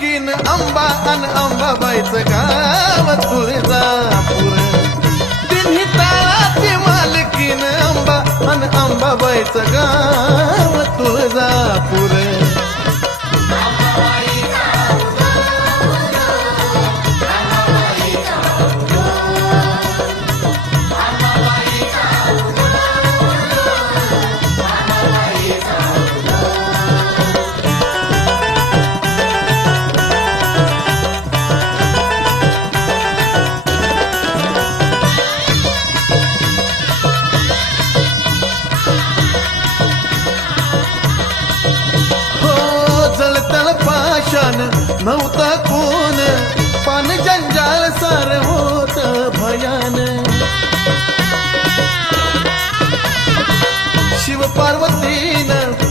मालकीन अंबा अन अंबाबाईचं गाव तुळजापूर. तिन्ही ताळाची मालकीन अंबा अन अंबाबाईचं गाव तुळजापूर. नव्हता कोण पान जंजाळ सार होत भयान. शिव पार्वतीनं